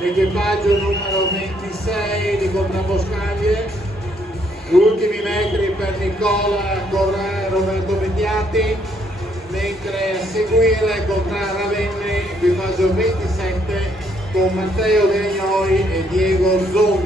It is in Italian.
L'equipaggio numero 26 di Contrà Boscaglie, ultimi metri per Nicola Corrà e Roberto Bettiati, mentre a seguire Contrà Ravenne, equipaggio 27 con Matteo Degnoi e Diego Zon.